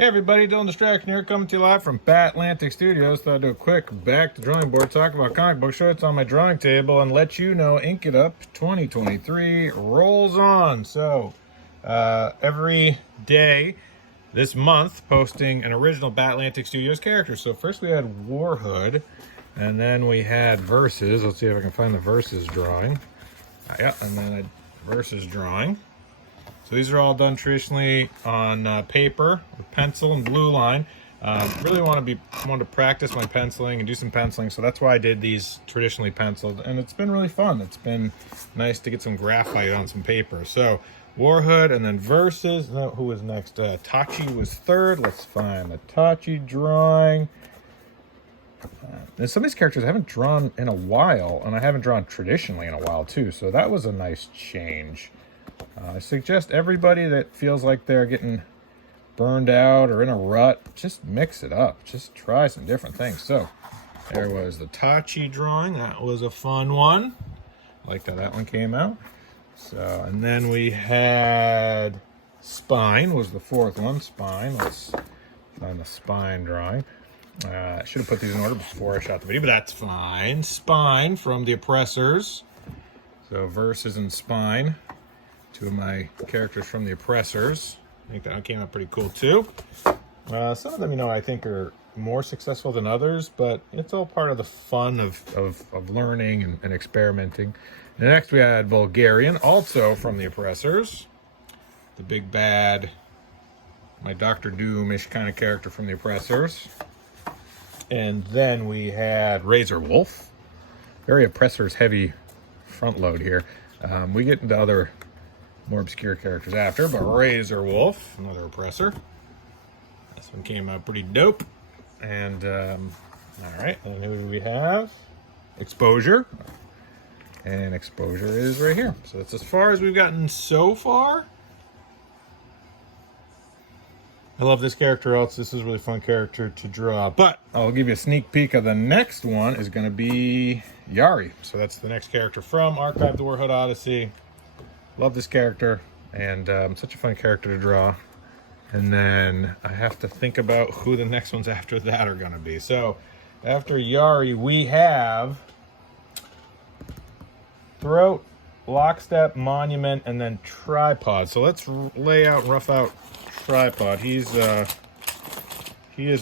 Hey everybody, Dylan Distraction here, coming to you live from Batlantic Studios. Thought I'd do a quick back to drawing board, talk about comic book show. It's on my drawing table, and let you know Inkitup 2023 rolls on. So, every day this month, posting an original Batlantic Studios character. So first we had War Hood, and then we had Versus. Let's see if I can find the Versus drawing. Yeah, and then a Versus drawing. So these are all done traditionally on paper with pencil and blue line. Really wanted to practice my penciling and do some penciling, so that's why I did these traditionally penciled, and it's been really fun. It's been nice to get some graphite on some paper. So War Hood and then Versus. Who was next? Tachi was third. Let's find the Tachi drawing. And some of these characters I haven't drawn in a while, and I haven't drawn traditionally in a while too, so that was a nice change. I suggest everybody that feels like they're getting burned out or in a rut, just mix it up. Just try some different things. So there was the Tachi drawing. That was a fun one. I like how that one came out. So, and then we had Spine was the fourth one. Spine. Let's find the Spine drawing. I should have put these in order before I shot the video, but that's fine. Spine from the Oppressors. So Versus and Spine. Two of my characters from the Oppressors. I think that came out pretty cool too. Some of them, I think are more successful than others, but it's all part of the fun of learning and experimenting. And next we had Vulgarian, also from the Oppressors. The big bad, my Doctor Doom-ish kind of character from the Oppressors. And then we had Razor Wolf. Very Oppressors heavy front load here. We get into other more obscure characters after, but Razor Wolf, another Oppressor. This one came out pretty dope. And, alright, and who do we have? Exposure. And Exposure is right here. So that's as far as we've gotten so far. I love this character, else this is a really fun character to draw. But I'll give you a sneak peek of the next one is going to be Yari. So that's the next character from Archive the War Hood Odyssey. Love this character, and such a fun character to draw. And then I have to think about who the next ones after that are going to be. So after Yari, we have Throat, Lockstep, Monument, and then Tripod. So let's lay out and rough out Tripod. He is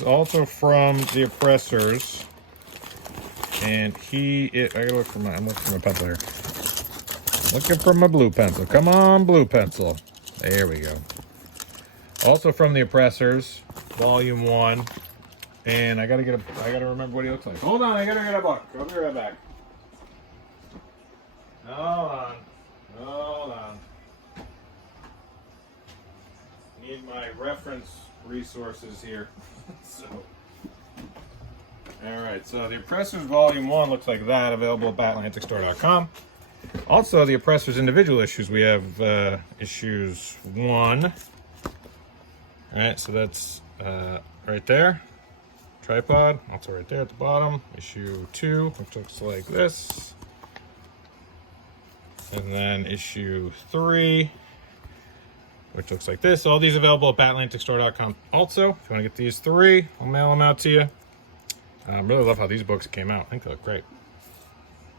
also from the Oppressors, and I gotta look for I'm looking for my pencil here. Looking for my blue pencil. Come on, blue pencil. There we go. Also from the Oppressors, Volume 1. And I gotta remember what he looks like. Hold on, I gotta get a book. I'll be right back. Hold on. Need my reference resources here. Alright, so the Oppressors Volume 1 looks like that, available at batlanticstore.com. Also, the Oppressors individual issues. We have issues 1. Alright, so that's right there. Tripod, also right there at the bottom. Issue 2, which looks like this. And then issue 3, which looks like this. All these available at batlanticstore.com. Also, if you want to get these 3, I'll mail them out to you. I really love how these books came out. I think they look great.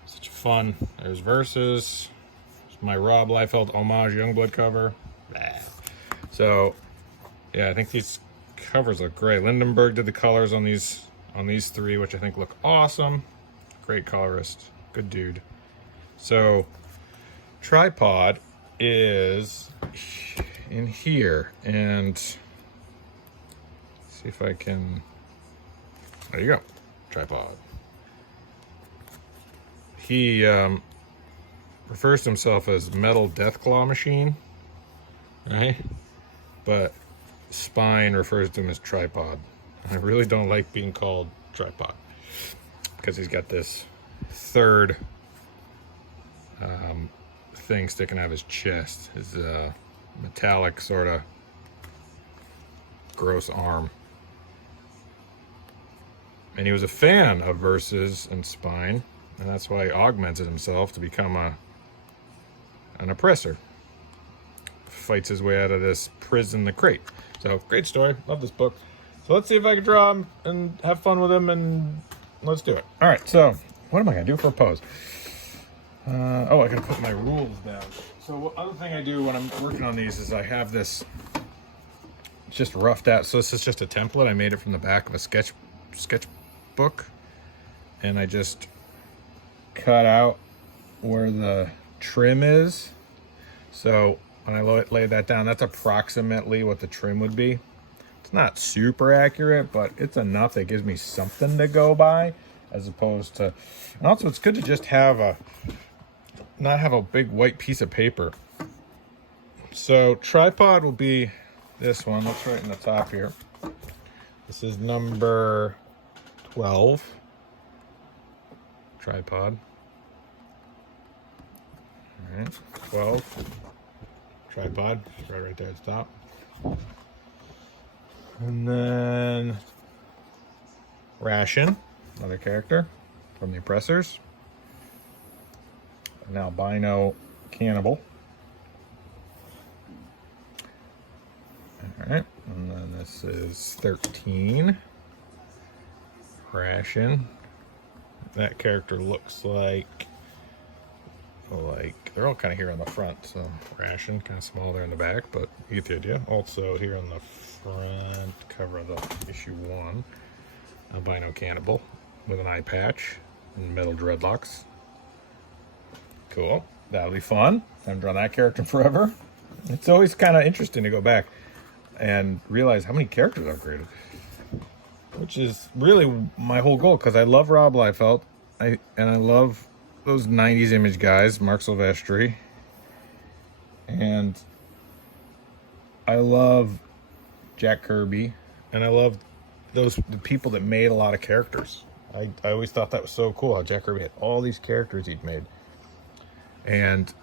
Such fun. There's Versus. There's my Rob Liefeld homage Youngblood cover. So, yeah, I think these covers look great. Lindenberg did the colors on these 3, which I think look awesome. Great colorist. Good dude. So, Tripod is in here, and see if I can. There you go. Tripod. He refers to himself as Metal Deathclaw Machine, right? But Spine refers to him as Tripod. I really don't like being called Tripod because he's got this third thing sticking out of his chest, his metallic sort of gross arm. And he was a fan of Versus and Spine. And that's why he augmented himself to become an oppressor. fights his way out of this prison, the crate. So great story. Love this book. So let's see if I can draw him and have fun with him, and let's do it. All right. So what am I gonna do for a pose? Oh, I gotta put my rules down. So other thing I do when I'm working on these is I have this just roughed out. So this is just a template. I made it from the back of a sketchbook, and I just cut out where the trim is. So when I lay that down, that's approximately what the trim would be. It's not super accurate, but it's enough that gives me something to go by, as opposed to, and also it's good to just have not have a big white piece of paper. So tripod will be this one. Let's write in the top here. This is number 12. Tripod. All right, 12. Tripod, right there at the top. And then Ration, another character from the Oppressors. And albino cannibal. All right, and then this is 13. Ration. That character looks like they're all kind of here on the front. So Ration, kind of small there in the back, but you get the idea. Also here on the front cover of the issue 1, albino cannibal with an eye patch and metal dreadlocks. Cool. That'll be fun. I haven't drawn that character forever. It's always kind of interesting to go back and realize how many characters I've created, which is really my whole goal, because I love Rob Liefeld, and I love those 90s image guys, Mark Silvestri, and I love Jack Kirby, and I love the people that made a lot of characters. I always thought that was so cool how Jack Kirby had all these characters he'd made, and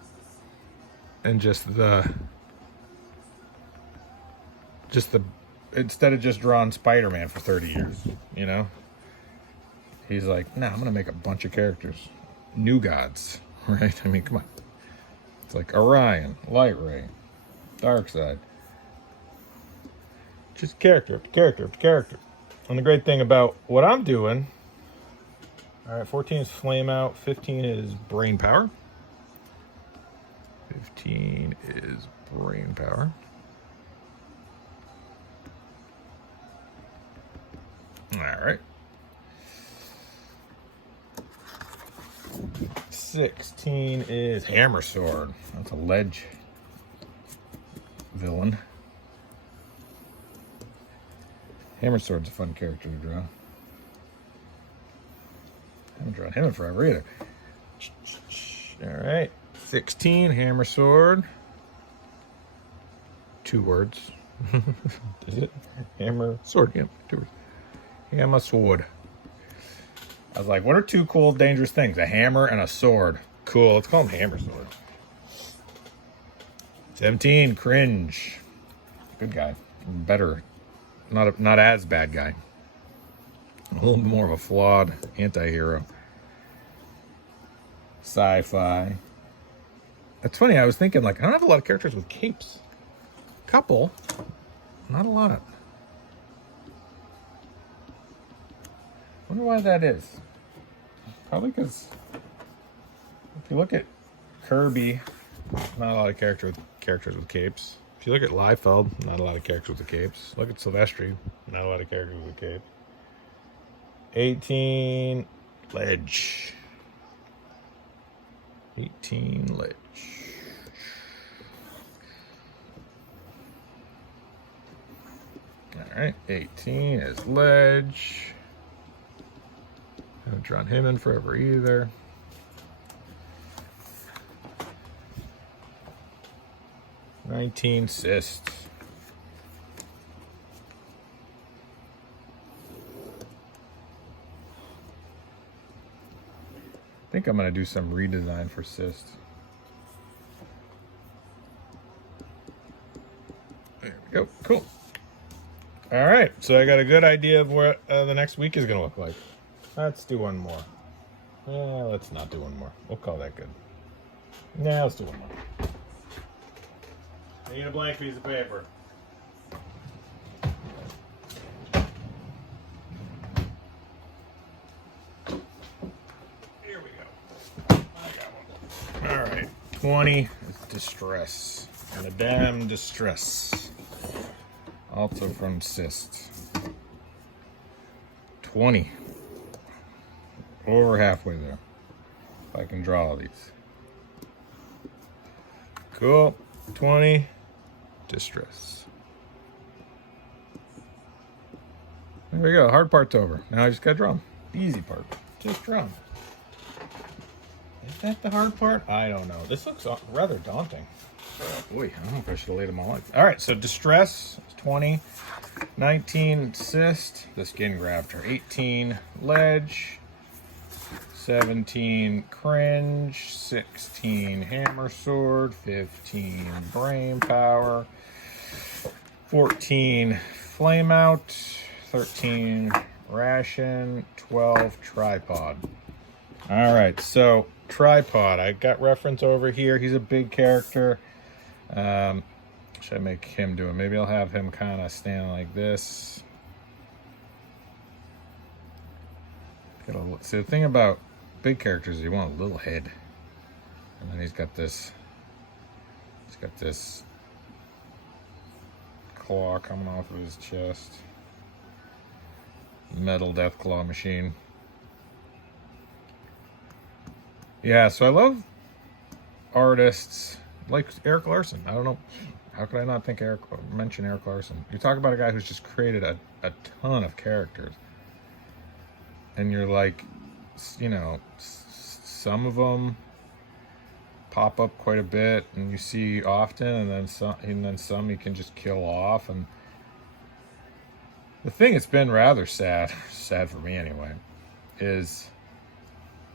just the instead of just drawing Spider-Man for 30 years, you know, he's like, nah, I'm gonna make a bunch of characters, new gods, right? I mean, come on. It's like Orion, Light Ray, Darkseid. Just character after character after character. And the great thing about what I'm doing, all right, 14 is Flame Out, 15 is Brain Power. 15 is Brain Power. All right. 16 is Hammer Sword. That's a ledge villain. Hammer Sword's a fun character to draw. I haven't drawn him in forever either. All right. 16, Hammer Sword. 2 words. Is it? Hammer Sword. Yep, 2 words. Hammer Sword. I was like, what are 2 cool, dangerous things? A hammer and a sword. Cool. Let's call them Hammer Sword. 17, Cringe. Good guy. Better. Not as bad guy. A little bit more of a flawed anti-hero. Sci-fi. It's funny, I was thinking, like, I don't have a lot of characters with capes. Couple. Not a lot. Wonder why that is. Probably because if you look at Kirby, not a lot of characters with capes. If you look at Liefeld, not a lot of characters with capes. Look at Silvestri, not a lot of characters with capes. 18, Ledge. 18, Ledge. All right, 18 is Ledge. Haven't drawn him in forever either. Cysts. I think I'm going to do some redesign for Cysts. There we go. Cool. All right. So I got a good idea of what the next week is going to look like. Let's do one more. Let's not do one more. We'll call that good. Let's do one more. I need a blank piece of paper. Here we go. I got one. All right. 20 is distress. Madame Distress. Also from Cyst. 20. Over halfway there. If I can draw all these. Cool. 20. Distress. There we go. Hard part's over. Now I just gotta draw them. Easy part. Just draw them. Is that the hard part? I don't know. This looks rather daunting. Oh, boy, I don't know if I should have laid them all out. All right, so Distress is 20. 19, Cyst. The Skin Grafter. 18, Ledge. 17, Cringe. 16, Hammer Sword. 15, Brain Power. 14, Flame Out. 13, Ration. 12, Tripod. All right, so Tripod. I got reference over here. He's a big character. Should I make him do it? Maybe I'll have him kind of stand like this. See, the thing about big characters is you want a little head. And then he's got this claw coming off of his chest. Metal death claw machine. Yeah, so I love artists like Eric Larson. I don't know. How could I not mention Eric Larson? You talk about a guy who's just created a ton of characters. And you're like, you know, some of them pop up quite a bit and you see often, and then some you can just kill off. And the thing that's been rather sad for me anyway, is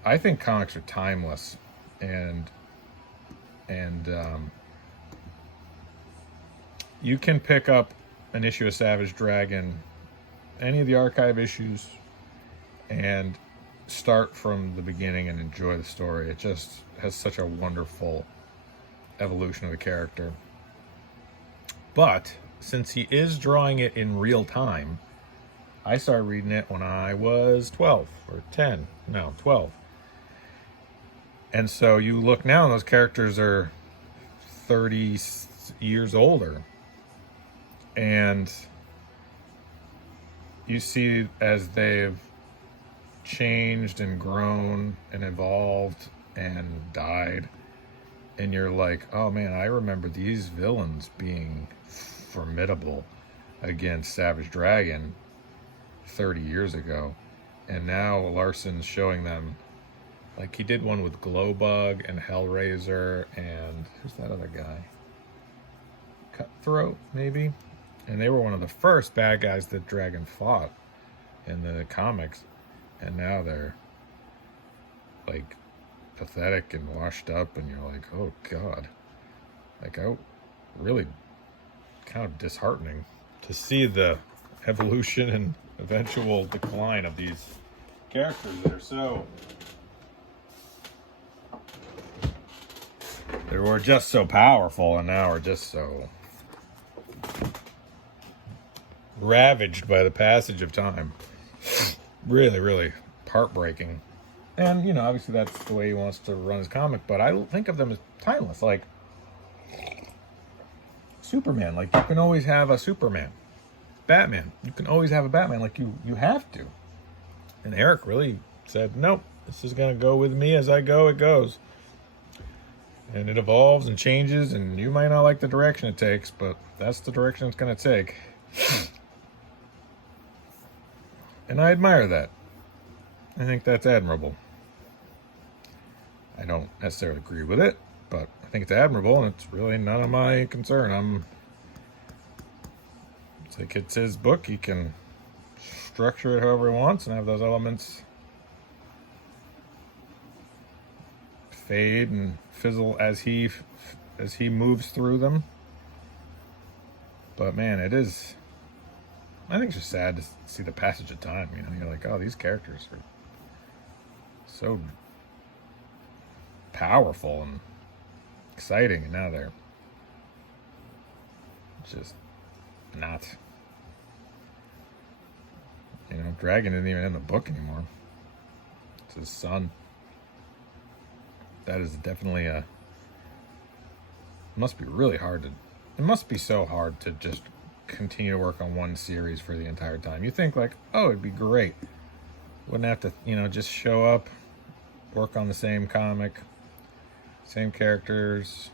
I think comics are timeless, and you can pick up an issue of Savage Dragon, any of the archive issues, and start from the beginning and enjoy the story. It just has such a wonderful evolution of the character. But since he is drawing it in real time, I started reading it when I was 12 or 10. No, 12. And so you look now and those characters are 30 years older. And you see as they've changed and grown and evolved and died. And you're like, oh man, I remember these villains being formidable against Savage Dragon 30 years ago. And now Larson's showing them, like he did one with Glowbug and Hellraiser and who's that other guy? Cutthroat, maybe? And they were one of the first bad guys that Dragon fought in the comics. And now they're like pathetic and washed up, and you're like, oh God. Like, oh, really kind of disheartening to see the evolution and eventual decline of these characters that are so... They were just so powerful and now are just so ravaged by the passage of time. Really, really heartbreaking. And, you know, obviously that's the way he wants to run his comic, but I think of them as timeless. Like Superman, like you can always have a Superman. Batman, you can always have a Batman, like you have to. And Eric really said, nope, this is going to go with me as I go, it goes. And it evolves and changes, and you might not like the direction it takes, but that's the direction it's going to take. And I admire that. I think that's admirable. I don't necessarily agree with it, but I think it's admirable, and it's really none of my concern. It's like it's his book. He can structure it however he wants and have those elements fade and fizzle as he moves through them. But man, it is, I think it's just sad to see the passage of time. You know, you're like, oh, these characters are so powerful and exciting, and now they're It's just not. You know, Dragon isn't even in the book anymore. It's his son. That is definitely a... It must be really hard to... It must be so hard to just continue to work on one series for the entire time. You think like, oh, it'd be great. Wouldn't have to, you know, just show up, work on the same comic, same characters.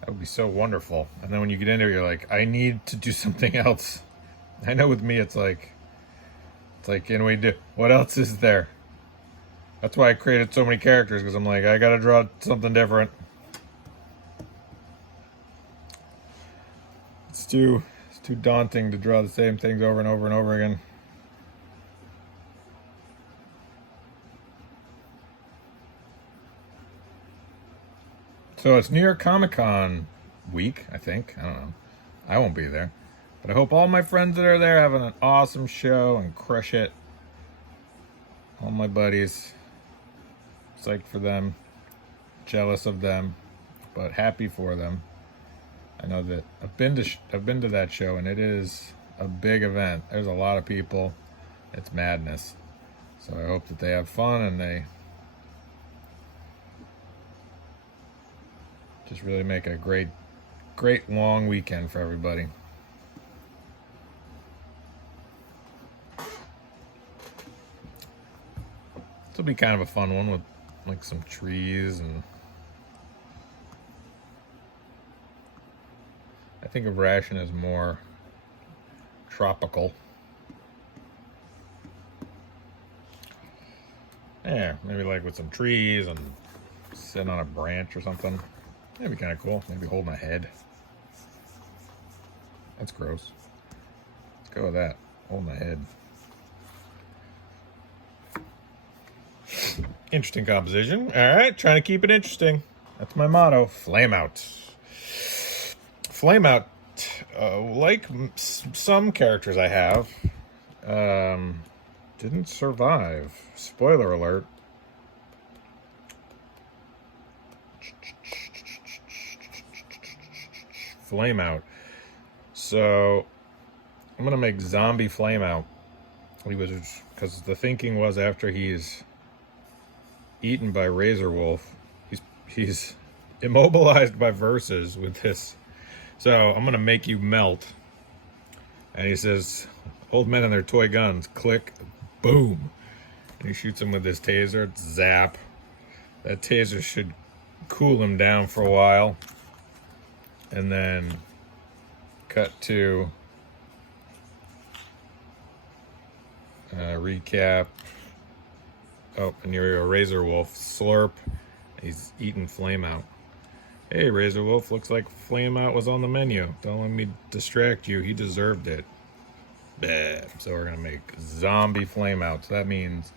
That would be so wonderful. And then when you get into it, you're like, I need to do something else. I know with me, it's like, can we do, what else is there? That's why I created so many characters, because I'm like, I gotta draw something different. It's too daunting to draw the same things over and over and over again. So it's New York Comic Con week, I think. I don't know. I won't be there. But I hope all my friends that are there having an awesome show and crush it. All my buddies. Psyched for them. Jealous of them. But happy for them. I know that I've been to that show, and it is a big event. There's a lot of people. It's madness. So I hope that they have fun and they just really make it a great long weekend for everybody. This will be kind of a fun one with like some trees, and I think of Ration as more tropical. Yeah, maybe like with some trees and sitting on a branch or something. That'd be kind of cool. Maybe holding a head. That's gross. Let's go with that. Holding a head. Interesting composition. All right, trying to keep it interesting. That's my motto. Flame out. Flame out. Like some characters I have, didn't survive. Spoiler alert. Flame out. So I'm gonna make zombie Flame out. He was, because the thinking was after he's eaten by Razor Wolf, he's immobilized by Versus with this. So I'm gonna make you melt. And he says, old men and their toy guns, click, boom. And he shoots him with this taser, zap. That taser should cool him down for a while. And then cut to recap. Oh, and you're a Razor Wolf. Slurp. He's eating Flame out. Hey, Razor Wolf, looks like Flame out was on the menu. Don't let me distract you. He deserved it. Bad. So we're going to make zombie Flame out. So that means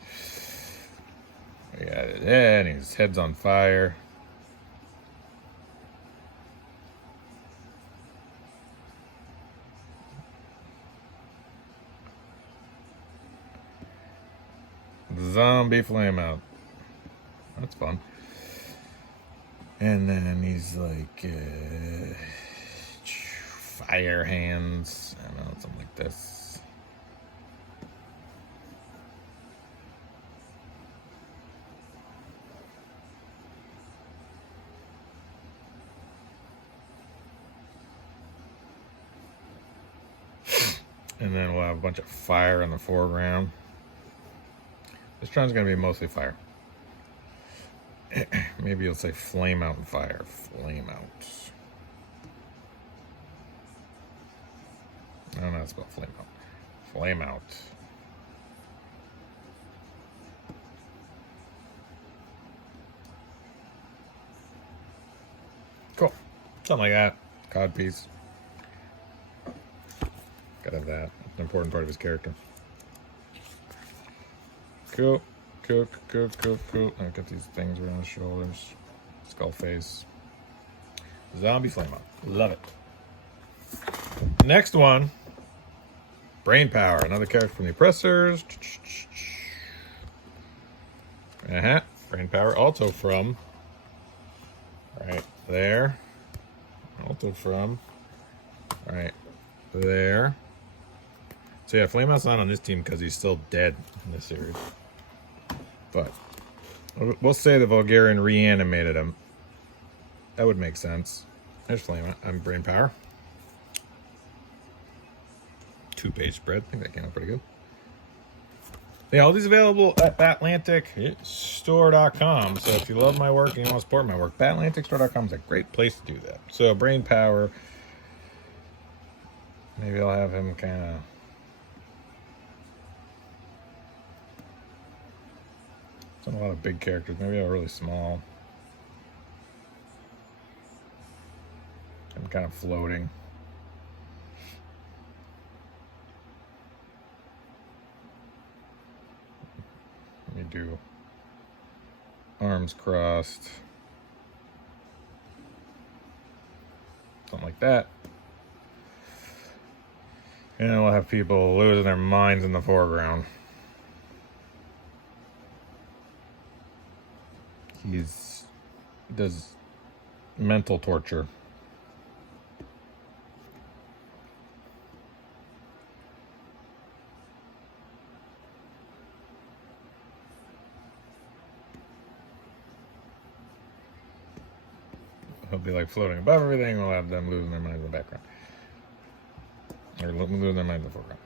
we got it. And his head's on fire. Zombie Flame out. That's fun. And then he's like fire hands. I don't know, something like this. And then we'll have a bunch of fire in the foreground. This drawing's gonna be mostly fire. Maybe you'll say Flame out and fire. Flame out. No, no, it's about Flame out. Flame out. Cool. Something like that. Cod piece. Gotta have that. It's an important part of his character. Cool. Cool. I got these things around his shoulders. Skull face. Zombie Flame out. Love it. Next one. Brain Power. Another character from the Oppressors. Brain Power. Also from... right there. Also from right there. So yeah, Flameout's not on this team because he's still dead in this series. But we'll say the Vulgarian reanimated him. That would make sense. There's Flameout. I'm Brain Power. 2-page spread. I think that came out pretty good. Yeah, all these available at BatlanticStore.com. So if you love my work and you want to support my work, BatlanticStore.com is a great place to do that. So Brain Power. Maybe I'll have him kind of... It's not a lot of big characters. Maybe a really small. I'm kind of floating. Let me do arms crossed. Something like that. And we'll have people losing their minds in the foreground. He does mental torture. He'll be like floating above everything. We'll have them losing their minds in the background. Or losing their minds in the foreground.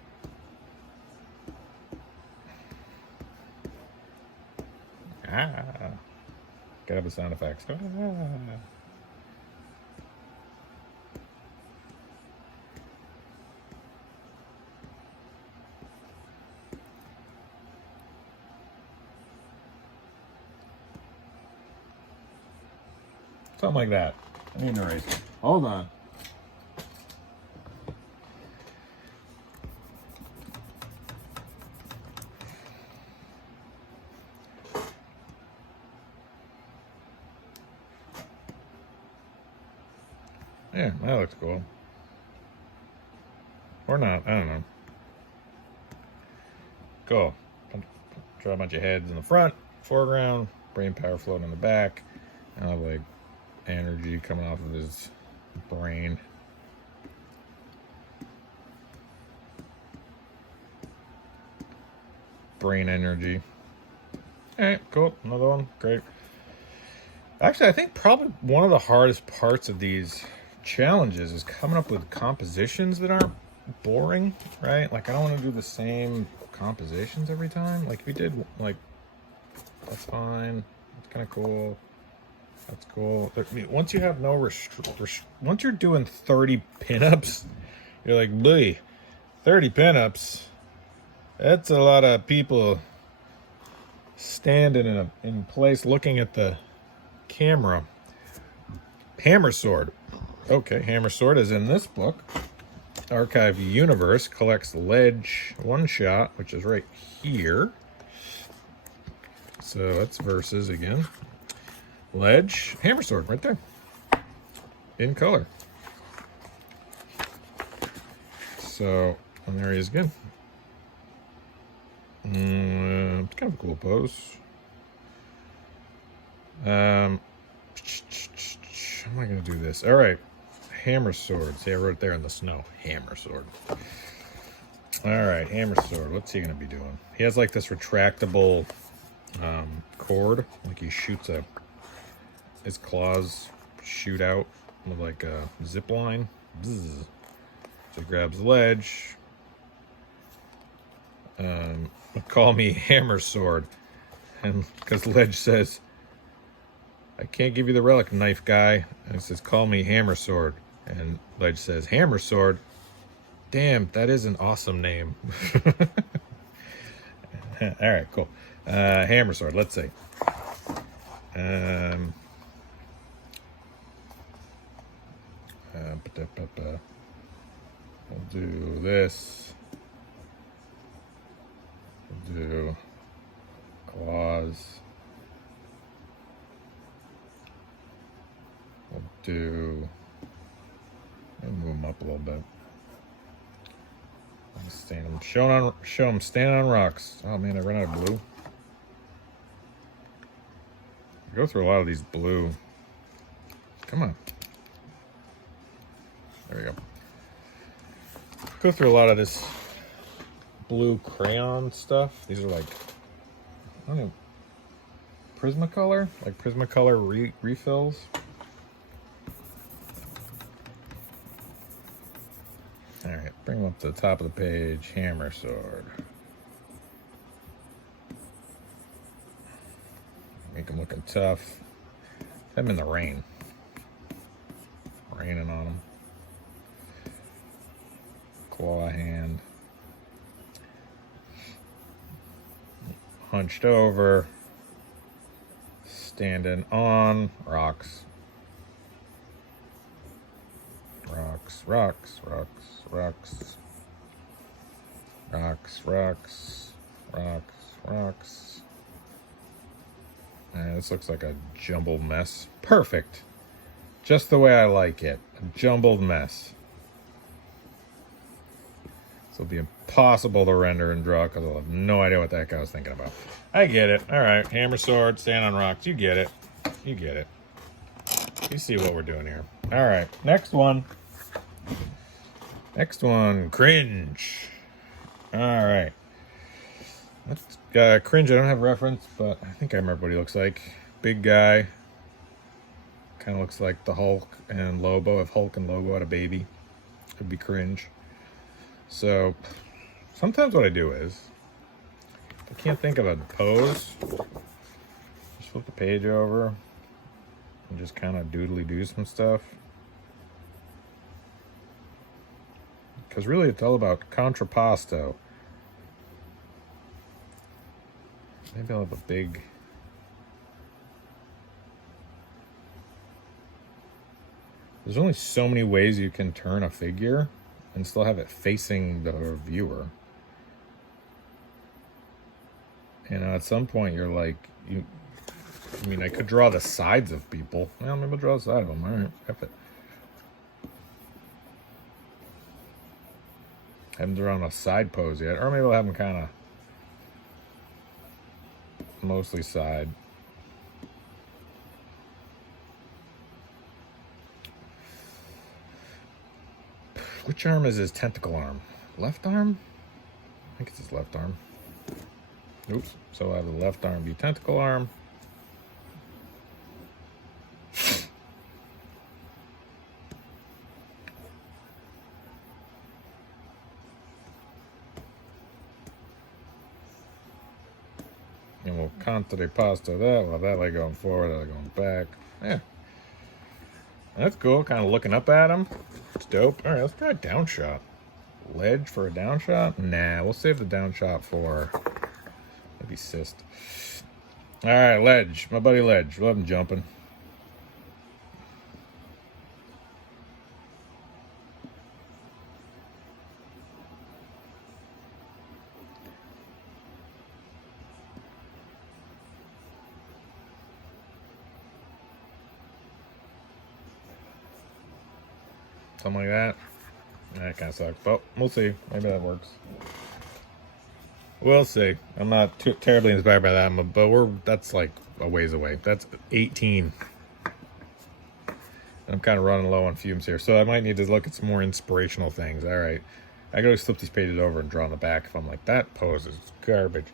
Ah. Gotta have the sound effects. Ah. Something like that. I need an eraser. Hold on. Yeah, that looks cool. Or not, I don't know. Cool. Draw a bunch of heads in the front, foreground, brain power floating in the back. And I'll have like energy coming off of his brain. Brain energy. Alright, cool. Another one. Great. Actually, I think probably one of the hardest parts of these challenges is coming up with compositions that aren't boring, right? Like, I don't want to do the same compositions every time. Like, if we did, like, that's fine. That's kind of cool. That's cool. I mean, once you have no once you're doing 30 pinups, you're like, bleh, 30 pinups. That's a lot of people standing in place looking at the camera. Hammer Sword. Okay, Hammer Sword is in this book. Archive Universe collects Ledge one shot, which is right here. So that's verses again. Ledge, Hammer Sword, right there. In color. So, and there he is again. It's kind of a cool pose. How am I going to do this? All right. Hammer Sword. See, I wrote it there in the snow. Hammer Sword. All right, Hammer Sword. What's he going to be doing? He has like this retractable cord. Like he shoots his claws shoot out with like a zip line. Bzz. So he grabs the ledge. Call me Hammer Sword. And because Ledge says, I can't give you the relic, knife guy. And it says, call me Hammer Sword. And Ledge says, Hammer Sword? Damn, that is an awesome name. All right, cool. Hammer Sword, let's see. I'll do this. I'll do claws. I'll move them up a little bit. Show them standing on rocks. Oh man, I ran out of blue. I go through a lot of these blue. Come on. There we go. Go through a lot of this blue crayon stuff. These are like, I don't know, Prismacolor? Like Prismacolor refills. Alright, bring them up to the top of the page. Hammer sword. Make them looking tough. Have them in the rain. Raining on them. Claw hand. Hunched over. Standing on rocks. Rocks, rocks, rocks, rocks. Rocks, rocks, rocks, rocks. This looks like a jumbled mess. Perfect. Just the way I like it. A jumbled mess. This will be impossible to render and draw because I'll have no idea what that guy was thinking about. I get it. All right. Hammer sword, stand on rocks. You get it. You get it. You see what we're doing here. All right. Next one. Next one. Cringe. All right. Let's Cringe. I don't have reference, but I think I remember what he looks like. Big guy. Kind of looks like the Hulk and Lobo. If Hulk and Lobo had a baby, it'd be Cringe. So sometimes what I do is, if I can't think of a pose, just flip the page over and just kind of doodly do some stuff. Because really it's all about contrapposto. Maybe I'll have a big... There's only so many ways you can turn a figure and still have it facing the viewer. You know, at some point you're like, I mean, I could draw the sides of people. Well, maybe I'll draw the side of them. All right, F it. Haven't drawn a side pose yet. Or maybe I'll have them kind of mostly side. Which arm is his tentacle arm? Left arm? I think it's his left arm. Oops. So I have the left arm be tentacle arm. And we'll contrapposto that. Well, that leg going forward, that leg going back. Yeah. That's cool. Kind of looking up at him. It's dope. All right, let's try a down shot. Ledge for a down shot? Nah, we'll save the down shot for maybe cyst. All right, Ledge. My buddy Ledge. We'll have him jumping. Something like that. That kind of sucks, but we'll see. Maybe that works. We'll see. I'm not too terribly inspired by that, but that's like a ways away. That's 18. I'm kind of running low on fumes here, so I might need to look at some more inspirational things. All right. I gotta flip these pages over and draw on the back if I'm like, that pose is garbage.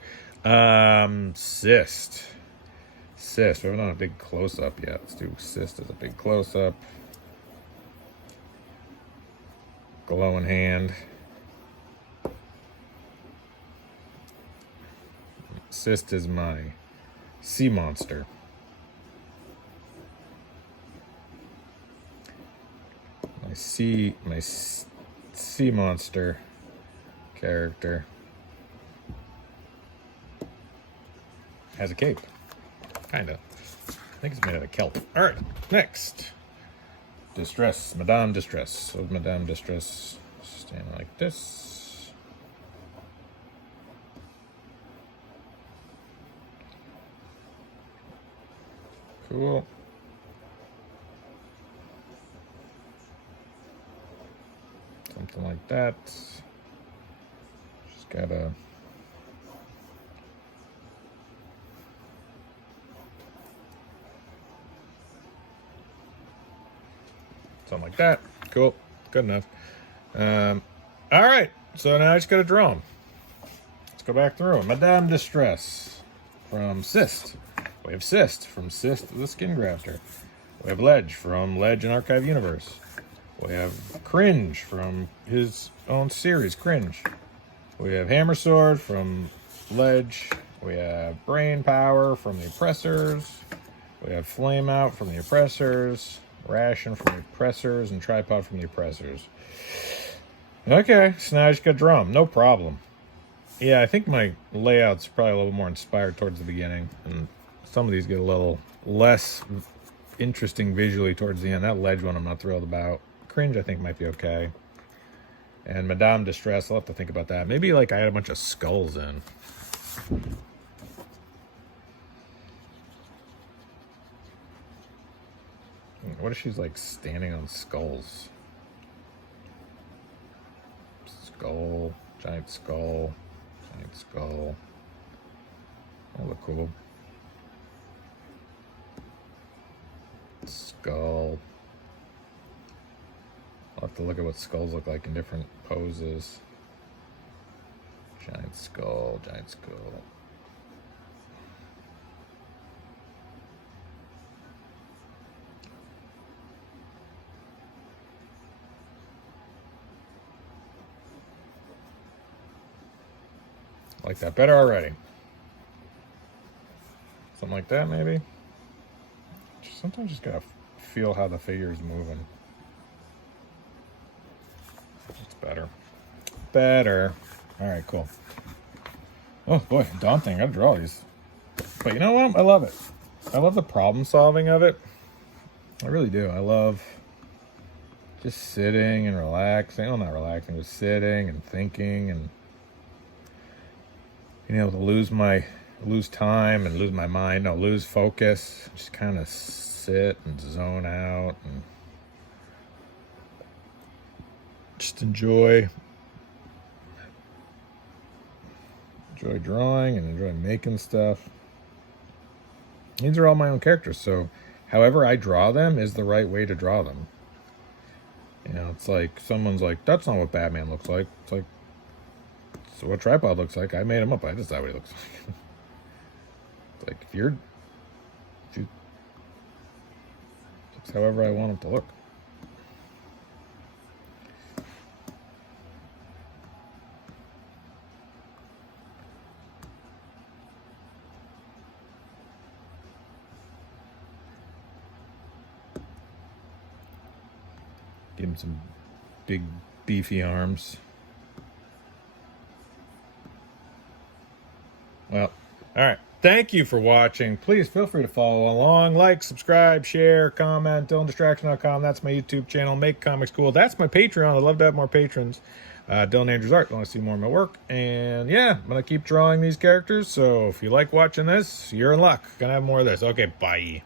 Cyst. Cyst. We haven't done a big close-up yet. Let's do cyst as a big close-up. Glowing hand. Cyst is my sea monster. My sea monster character has a cape. Kinda. I think it's made out of kelp. Alright, next. Distress, Madame Distress. So Madame Distress stand like this. Cool. Something like that. Just gotta something like that. Cool. Good enough. All right, so now I just got to draw them. Let's go back through them. Madame Distress from Cyst. We have Cyst from Cyst the Skin Grafter. We have Ledge from Ledge and Archive Universe. We have Cringe from his own series, Cringe. We have Hammer Sword from Ledge. We have Brain Power from the Oppressors. We have Flame Out from the Oppressors. Ration from the Oppressors. And Tripod from the Oppressors. Okay, so now I just got to draw them. No problem. Yeah, I think my layout's probably a little more inspired towards the beginning. And some of these get a little less interesting visually towards the end. That Ledge one I'm not thrilled about. Cringe I think might be okay. And Madame Distress, I'll have to think about that. Maybe like I had a bunch of skulls in. What if she's like standing on skulls? Skull, giant skull, giant skull. That look cool. Skull. I'll have to look at what skulls look like in different poses. Giant skull, giant skull. Like that better already. Something like that, maybe. Sometimes just gotta feel how the figure is moving. It's better. Better. All right, cool. Oh boy, daunting. I gotta draw these. But you know what? I love it. I love the problem solving of it. I really do. I love just sitting and relaxing. Well, not relaxing, but sitting and thinking and being able to lose time and lose my mind. No, lose focus. Just kind of sit and zone out and just enjoy drawing and enjoy making stuff. These are all my own characters, so however I draw them is the right way to draw them. You know, it's like someone's like, that's not what Batman looks like. It's like, so what Tripod looks like, I made him up. I just thought what he looks like. It's like, if you looks however I want him to look. Give him some big, beefy arms. Well, all right. Thank you for watching. Please feel free to follow along. Like, subscribe, share, comment. DylanDistraction.com. That's my YouTube channel. Make Comics Cool. That's my Patreon. I'd love to have more patrons. Dylan Andrews Art. Want to see more of my work. And yeah, I'm going to keep drawing these characters. So if you like watching this, you're in luck. Gonna have more of this. Okay, bye.